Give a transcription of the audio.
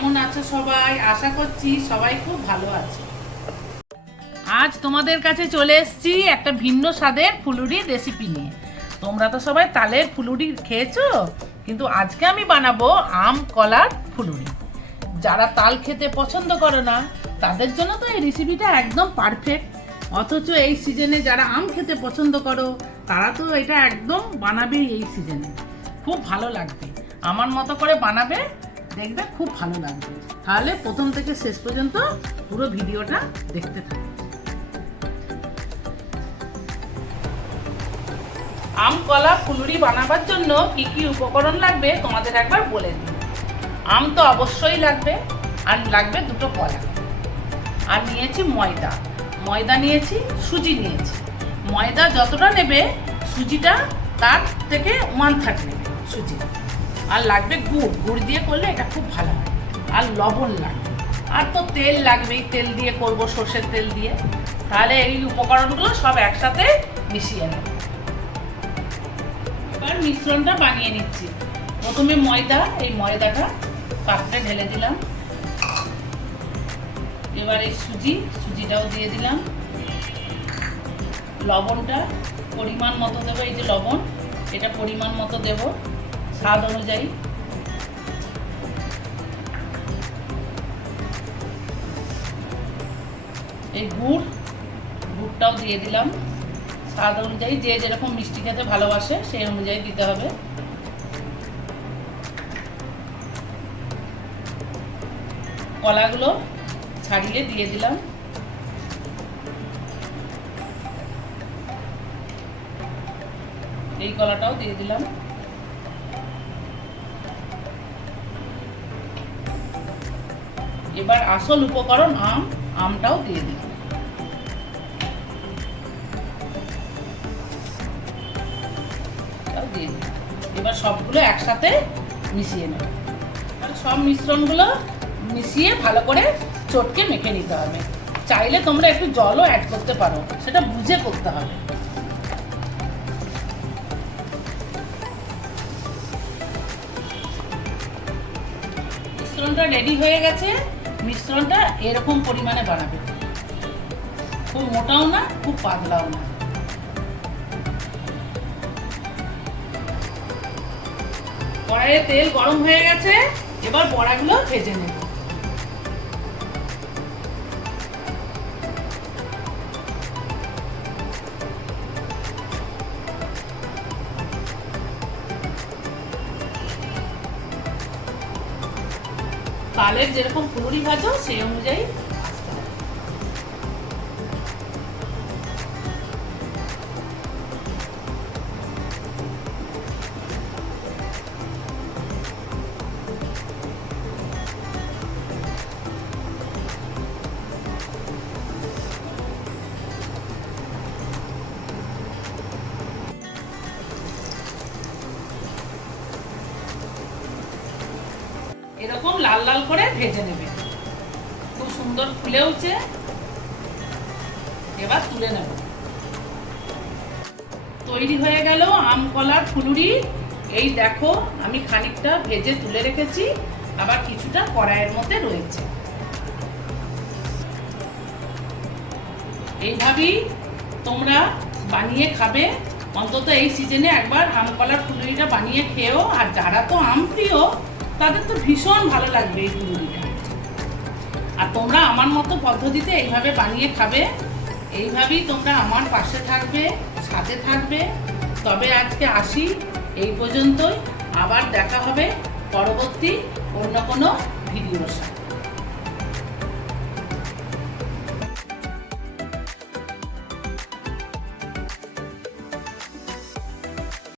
কেমন আছো সবাই? আশা করছি সবাই খুব ভালো আছে। আজ তোমাদের কাছে চলে এসেছি একটা ভিন্ন স্বাদের ফুলুরির রেসিপি নিয়ে। তোমরা তো সবাই তালের ফুলুরি খেয়েছো, কিন্তু আজকে আমি বানাবো আম কলার ফুলুরি। যারা তাল খেতে পছন্দ করে না তাদের জন্য তো এই রেসিপিটা একদম পারফেক্ট। অথচ এই সিজনে যারা আম খেতে পছন্দ করো তারা তো এটা একদম বানাবেই এই সিজনে। খুব ভালো লাগবে, আমার মতো করে বানাবে, দেখবে খুব ভালো লাগবে। তাহলে প্রথম থেকে শেষ পর্যন্ত পুরো ভিডিওটা দেখতে থাকো। আম কলা ফুলুরি বানাবার জন্য কি কি উপকরণ লাগবে তোমাদের একবার বলে দিই। আম তো অবশ্যই লাগবে, আর লাগবে দুটো কলা, আর নিয়েছি ময়দা। ময়দা নিয়েছি, সুজি নিয়েছি। ময়দা যতটা নেবে সুজিটা তার থেকে 1/3 নেবে সুজি। আর লাগবে গুড়, গুড় দিয়ে করলে এটা খুব ভালো হয়। আর লবণ লাগবে, আর তো তেল লাগবেই, তেল দিয়ে করব, সর্ষের তেল দিয়ে। তাহলে এই উপকরণগুলো সব একসাথে মিশিয়ে নেব। এবার মিশ্রণটা বানিয়ে নিচ্ছি। প্রথমে ময়দা, এই ময়দাটা পাত্রে ঢেলে দিলাম। এবার এই সুজিটাও দিয়ে দিলাম। লবণটা পরিমাণ মতো দেবো, এই যে লবণ, এটা পরিমাণ মতো দেব স্বাদ অনুযায়ী। এই গুড়টাও দিয়ে দিলাম স্বাদ অনুযায়ী, যে যেরকম মিষ্টি খেতে ভালোবাসে সেই অনুযায়ী দিতে হবে। কলাগুলো ছাড়িয়ে দিয়ে দিলাম। এই কলাটাও দিয়ে দিলাম। এবার আসল উপকরণ আমটাও দিয়ে দিলাম। এবার সবগুলো একসাথে মিশিয়ে নেব। আর সব মিশ্রণগুলো মিশিয়ে ভালো করে চটকে মেখে নিতে হবে। চাইলে তোমরা একটু জলও অ্যাড করতে পারো, সেটা বুঝে করতে হবে। মিশ্রণটা রেডি হয়ে গেছে। মিশ্রণটা এরকম পরিমাণে বানাবে, খুব মোটাও না খুব পাতলাও না। কড়াইয়ে তেল গরম হয়ে গেছে, এবার বড়াগুলো ভেজে নেব। তালের যেরকম ফুলুরি ভাজো সেই অনুযায়ী ভাজতে হবে। এরকম লাল লাল করে ভেজে নেবে। খুব সুন্দর ফুলে উঠছে, এবার তুলে নেব। তৈরি হয়ে গেল আম কলার ফুলুরি। এই দেখো, আমি খানিকটা ভেজে তুলে রেখেছি, আবার কিছুটা কড়াইয়ের মধ্যে রয়েছে। এইভাবেই তোমরা বানিয়ে খাবে। অন্তত এই সিজনে একবার আম কলার ফুলুরিটা বানিয়ে খেও। আর যারা তো আম প্রিয় তাদের তো ভীষণ ভালো লাগবে এই ফুলুরিটা। আর তোমরা আমার মতো পদ্ধতিতে এইভাবে বানিয়ে খাবে। এইভাবেই তোমরা আমার পাশে থাকবে, সাথে থাকবে। তবে আজকে আসি, এই পর্যন্তই। আবার দেখা হবে পরবর্তী অন্য কোনো ভিডিওর সাথে।